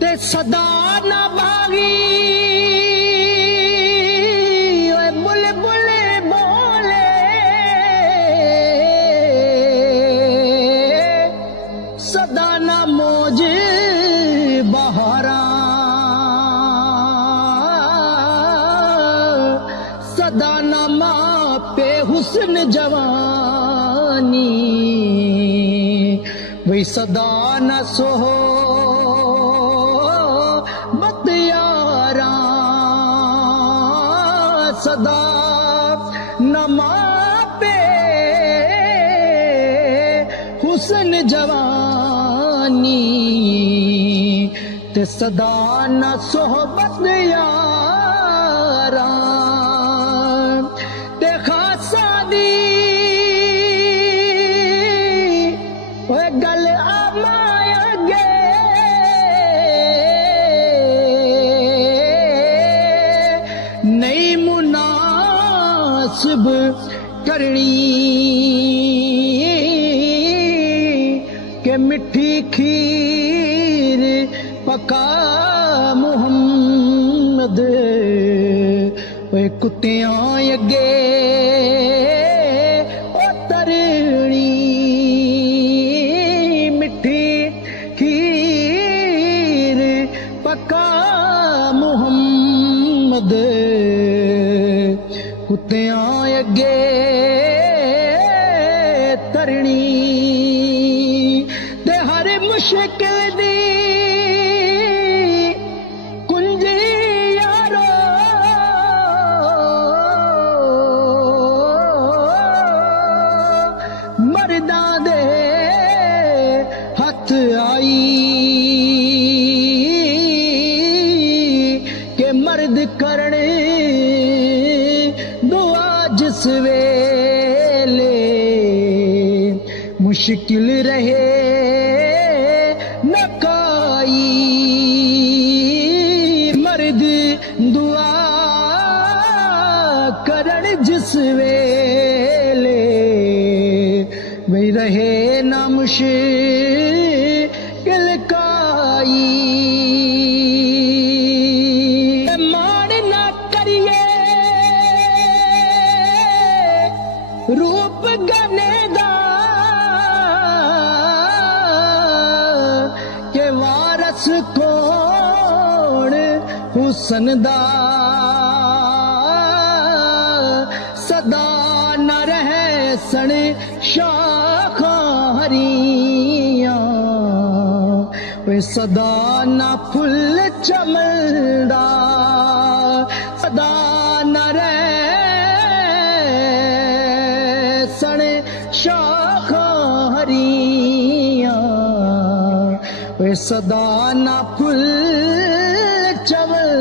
ते सदा ना बागी बुलबुल बोले सदा ना मौज बहारा सदा ना मापे हुस्न जवानी वही सदा ना सोहो सदा नमा पे हुस्न जवानी ते सदा न सोहबत यारा ते खासा दी ओए गल आमायगे नहीं मुनासिब करनी के मिठी खीर पका मुहम्मद ओए कुत्तियां अगे ओ तरणी मिठी खीर पका मुहम्मद कुत्तियां अगे तरणी ते हर मुश्किल दी कुंजी यारो मर्दां दे हथ आई के मर्द करने जिस वेले मुश्किल रहे न काई मर्द दुआ करण जिस वेले वही रहे न मुश्किल काई रूप गनेदा के वारस कौन हुसन दा सदा न रहे सन शाखा हरियां वे सदा न फुल चमलदा सदा न रहे शाखा हरियां वे सदा ना फुल चमल